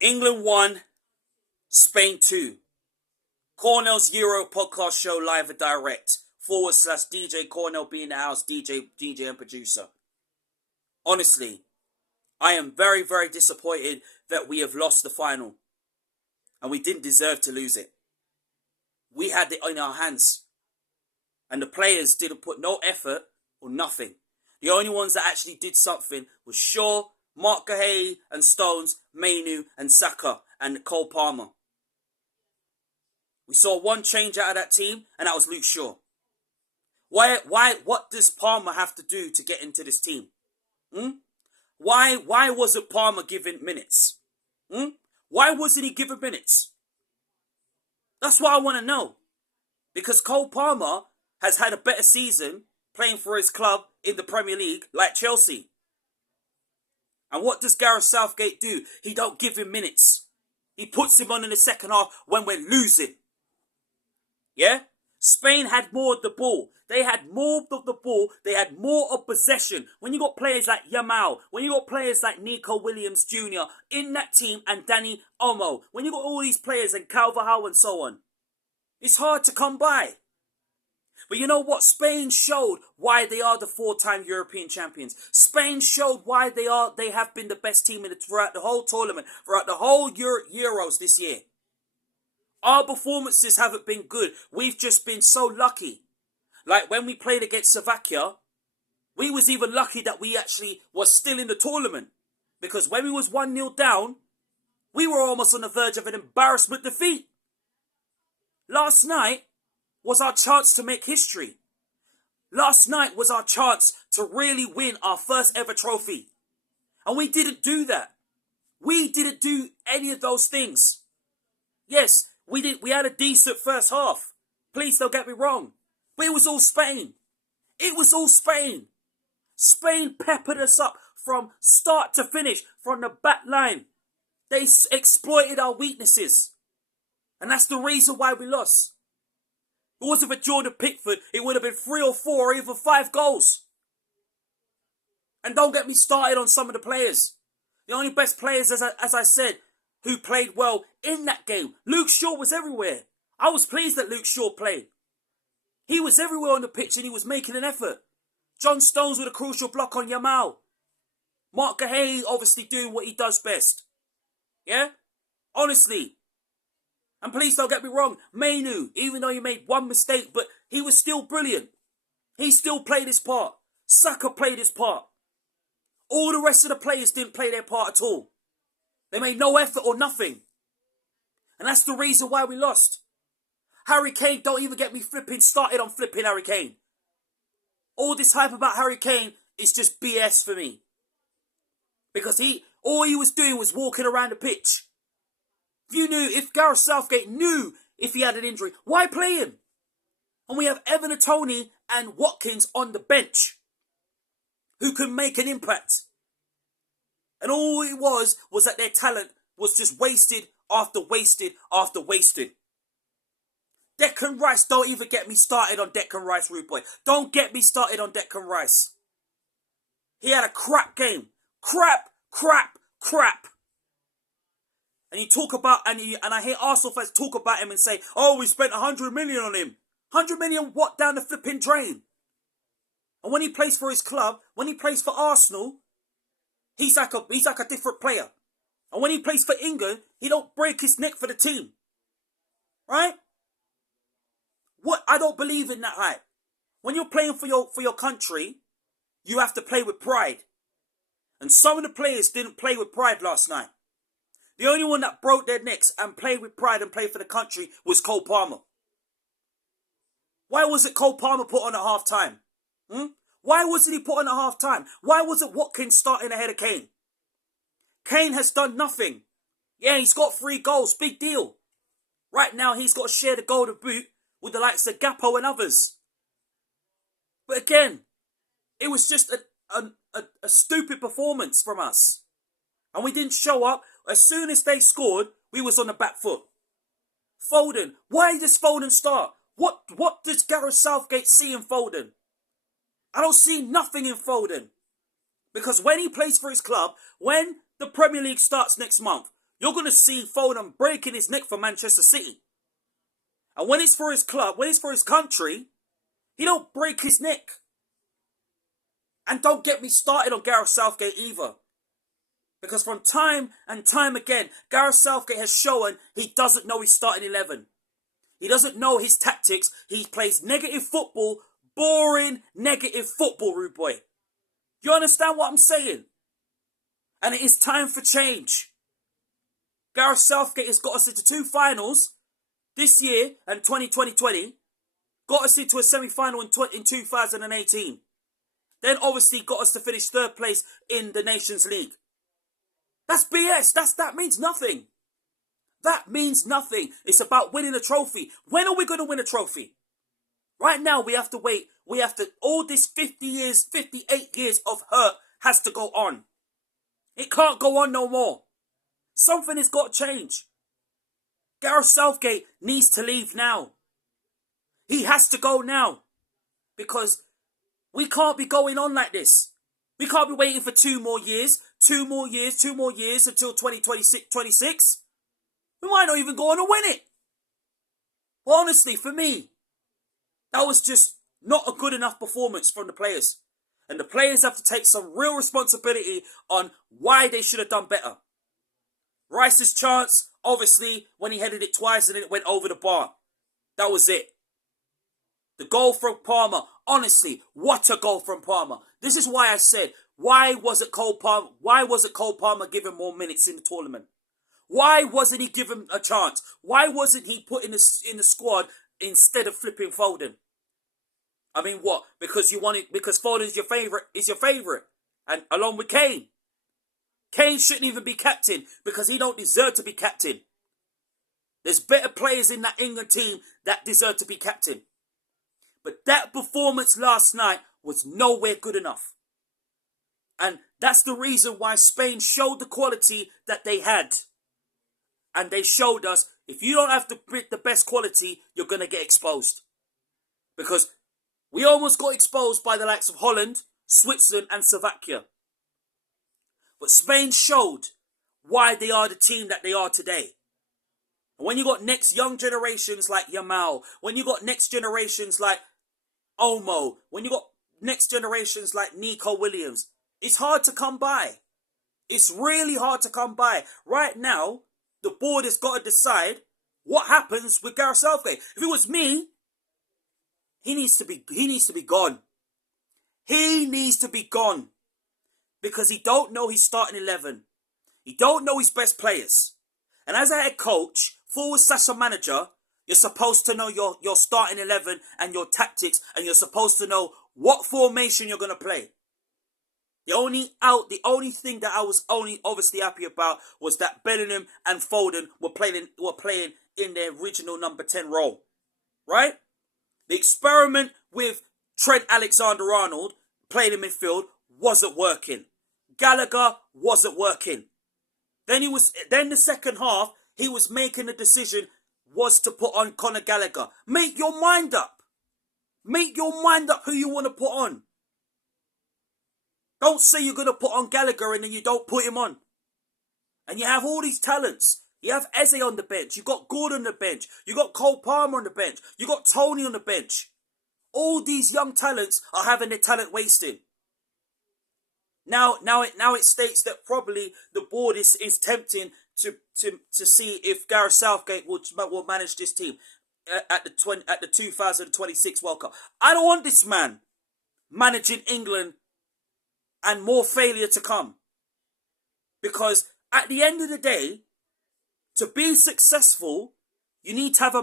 England 1, Spain 2. Cornell's Euro podcast show live and direct. / DJ Cornell being the house, DJ and producer. Honestly, I am very, very disappointed that we have lost the final. And we didn't deserve to lose it. We had it in our hands. And the players didn't put no effort or nothing. The only ones that actually did something was Shaw, Mark Gahey and Stones, Mainu and Saka and Cole Palmer. We saw one change out of that team, and that was Luke Shaw. What does Palmer have to do to get into this team? Why wasn't Palmer given minutes? Why wasn't he given minutes? That's what I want to know. Because Cole Palmer has had a better season playing for his club in the Premier League, like Chelsea. And what does Gareth Southgate do? He don't give him minutes. He puts him on in the second half when we're losing. Yeah? Spain had more of the ball. They had more of the ball. They had more of possession. When you got players like Yamal, when you got players like Nico Williams Jr. in that team and Danny Olmo, when you got all these players and Carvajal and so on, it's hard to come by. But you know what? Spain showed why they are the 4-time European champions. Spain showed why they have been the best team throughout the whole tournament, throughout the whole Euros this year. Our performances haven't been good. We've just been so lucky. Like when we played against Slovakia, we was even lucky that we actually was still in the tournament. Because when we was 1-0 down, we were almost on the verge of an embarrassment defeat. Last night was our chance to make history. Last night was our chance to really win our first ever trophy. And we didn't do that. We didn't do any of those things. Yes, we had a decent first half. Please don't get me wrong. But it was all Spain. It was all Spain. Spain peppered us up from start to finish, from the back line. They exploited our weaknesses. And that's the reason why we lost. If it wasn't for Jordan Pickford, it would have been 3 or 4 or even 5 goals. And don't get me started on some of the players. The only best players, as I said, who played well in that game. Luke Shaw was everywhere. I was pleased that Luke Shaw played. He was everywhere on the pitch and he was making an effort. John Stones with a crucial block on Yamal. Mark Gahey obviously doing what he does best. Yeah? Honestly. And please don't get me wrong, Mainu, even though he made one mistake, but he was still brilliant. He still played his part. Saka played his part. All the rest of the players didn't play their part at all. They made no effort or nothing. And that's the reason why we lost. Harry Kane, don't even get me started on flipping Harry Kane. All this hype about Harry Kane is just BS for me. Because all he was doing was walking around the pitch. If Gareth Southgate knew if he had an injury, why play him? And we have Evan Toney and Watkins on the bench who can make an impact. And all it was that their talent was just wasted after wasted after wasted. Declan Rice, don't even get me started on Declan Rice, rude boy. Don't get me started on Declan Rice. He had a crap game. Crap. And you talk about, and I hear Arsenal fans talk about him and say, oh, we spent 100 million on him. 100 million what down the flipping drain? And when he plays for his club, when he plays for Arsenal, he's like a different player. And when he plays for England, he don't break his neck for the team. Right? What? I don't believe in that hype. When you're playing for your country, you have to play with pride. And some of the players didn't play with pride last night. The only one that broke their necks and played with pride and played for the country was Cole Palmer. Why wasn't Cole Palmer put on at half time? Why wasn't he put on at half time? Why wasn't Watkins starting ahead of Kane? Kane has done nothing. Yeah, he's got 3 goals. Big deal. Right now, he's got to share the golden boot with the likes of Gakpo and others. But again, it was just a stupid performance from us. And we didn't show up. As soon as they scored, we was on the back foot. Foden. Why does Foden start? What does Gareth Southgate see in Foden? I don't see nothing in Foden. Because when he plays for his club, when the Premier League starts next month, You're going to see Foden breaking his neck for Manchester City. And when it's for his club, when it's for his country, he don't break his neck. And don't get me started on Gareth Southgate either. Because from time and time again, Gareth Southgate has shown he doesn't know his starting 11. He doesn't know his tactics. He plays negative football, boring, negative football, rude boy. You understand what I'm saying? And it is time for change. Gareth Southgate has got us into 2 finals this year and 2020. Got us into a semi-final in 2018. Then obviously got us to finish 3rd place in the Nations League. That's BS. That means nothing. That means nothing. It's about winning a trophy. When are we going to win a trophy? Right now, we have to wait. All this 50 years, 58 years of hurt has to go on. It can't go on no more. Something has got to change. Gareth Southgate needs to leave now. He has to go now. Because we can't be going on like this. We can't be waiting for 2 more years, 2 more years until 2026. We might not even go on and win it. Well, honestly, for me, that was just not a good enough performance from the players. And the players have to take some real responsibility on why they should have done better. Rice's chance, obviously, when he headed it twice and then it went over the bar. That was it. The goal from Palmer, honestly, what a goal from Palmer. This is why I said, why wasn't Cole Palmer given more minutes in the tournament? Why wasn't he given a chance? Why wasn't he put in the squad instead of flipping Foden? I mean, what? Because Foden is your favourite. And along with Kane. Kane shouldn't even be captain because he don't deserve to be captain. There's better players in that England team that deserve to be captain. But that performance last night was nowhere good enough. And that's the reason why Spain showed the quality that they had. And they showed us, if you don't have the best quality, you're going to get exposed. Because we almost got exposed by the likes of Holland, Switzerland and Slovakia. But Spain showed why they are the team that they are today. And when you got next young generations like Yamal, when you got next generations like Olmo, when you got next generations like Nico Williams, it's hard to come by. It's really hard to come by. Right now, the board has got to decide what happens with Gareth Southgate. If it was me, he needs to be gone. He needs to be gone. Because he don't know his starting 11. He don't know his best players. And as a head coach, / manager, you're supposed to know your starting 11 and your tactics, and you're supposed to know what formation you're going to play. The only thing that I was obviously happy about was that Bellingham and Foden were playing in their original number 10 role. Right? The experiment with Trent Alexander-Arnold playing in midfield wasn't working. Gallagher wasn't working. Then the second half, he was making the decision was to put on Conor Gallagher. Make your mind up. Make your mind up who you want to put on. Don't say you're going to put on Gallagher and then you don't put him on. And you have all these talents. You have Eze on the bench. You got Gordon on the bench. You got Cole Palmer on the bench. You got Tony on the bench. All these young talents are having their talent wasted. Now it states that probably the board is tempting to see if Gareth Southgate will manage this team at the 2026 World Cup. I don't want this man managing England and more failure to come. Because at the end of the day, to be successful, we need to have a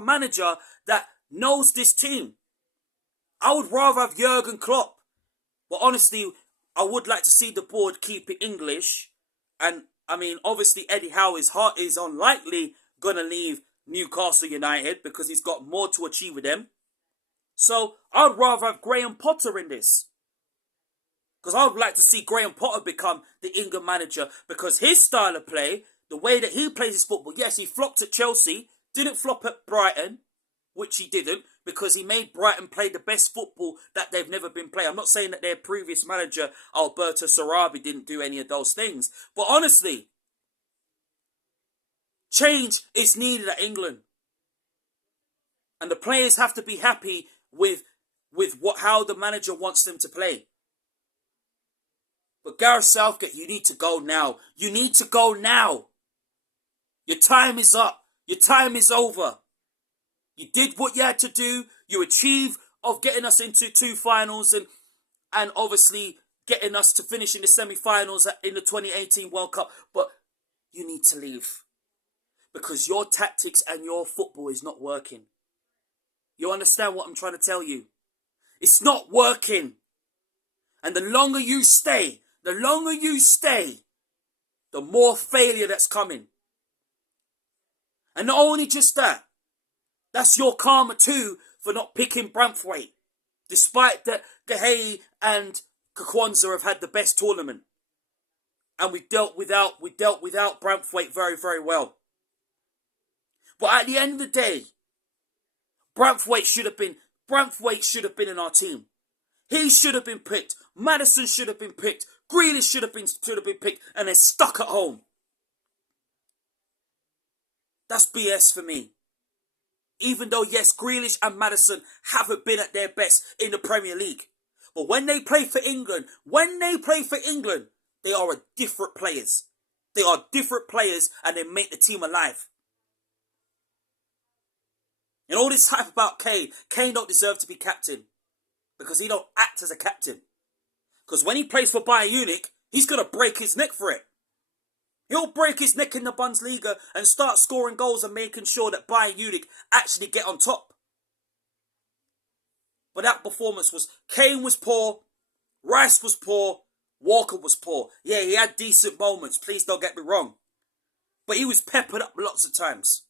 manager that knows this team. I would rather have Jurgen Klopp. But honestly, I would like to see the board keep it English. And, I mean, obviously Eddie Howe is unlikely going to leave Newcastle United because he's got more to achieve with them. So, I'd rather have Graham Potter in this. Because I would like to see Graham Potter become the England manager because his style of play, the way that he plays his football, yes, he flopped at Chelsea, didn't flop at Brighton, which he didn't, because he made Brighton play the best football that they've never been playing. I'm not saying that their previous manager, Alberto Sarabi, didn't do any of those things. But honestly, Change is needed at England. And the players have to be happy with how the manager wants them to play. But Gareth Southgate, you need to go now. You need to go now. Your time is up. Your time is over. You did what you had to do. You achieved of getting us into 2 finals and obviously getting us to finish in the semi-finals in the 2018 World Cup. But you need to leave. Because your tactics and your football is not working. You understand what I'm trying to tell you? It's not working. And the longer you stay, the more failure that's coming. And not only just that, that's your karma too for not picking Branthwaite. Despite that Seheeing and Kwanzaa have had the best tournament. And we dealt without Branthwaite very, very well. But at the end of the day, Branthwaite should have been in our team. He should have been picked. Maddison should have been picked. Grealish should have been picked, and they're stuck at home. That's BS for me. Even though, yes, Grealish and Maddison haven't been at their best in the Premier League. But when they play for England, they are different players. They are different players and they make the team alive. And all this hype about Kane don't deserve to be captain. Because he don't act as a captain. Because when he plays for Bayern Munich, he's going to break his neck for it. He'll break his neck in the Bundesliga and start scoring goals and making sure that Bayern Munich actually get on top. But that performance was, Kane was poor, Rice was poor, Walker was poor. Yeah, he had decent moments, please don't get me wrong. But he was peppered up lots of times.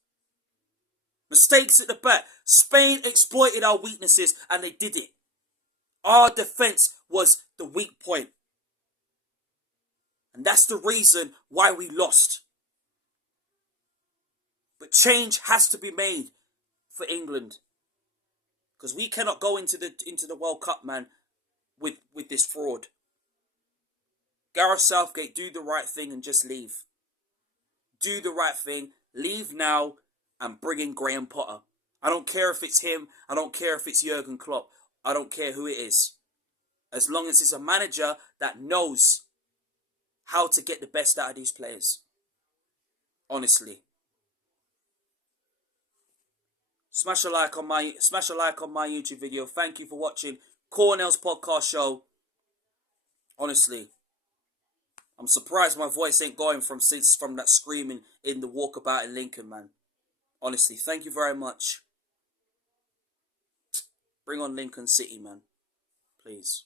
Mistakes at the back. Spain exploited our weaknesses and they did it. Our defence was the weak point. And that's the reason why we lost. But change has to be made for England. Because we cannot go into the World Cup, man, with this fraud. Gareth Southgate, do the right thing and just leave. Do the right thing. Leave now and bring in Graham Potter. I don't care if it's him. I don't care if it's Jurgen Klopp. I don't care who it is. As long as it's a manager that knows how to get the best out of these players. Honestly. Smash a like on my YouTube video. Thank you for watching Cornell's podcast show. Honestly. I'm surprised my voice ain't going from that screaming in the walkabout in Lincoln, man. Honestly, thank you very much. Bring on Lincoln City, man. Please.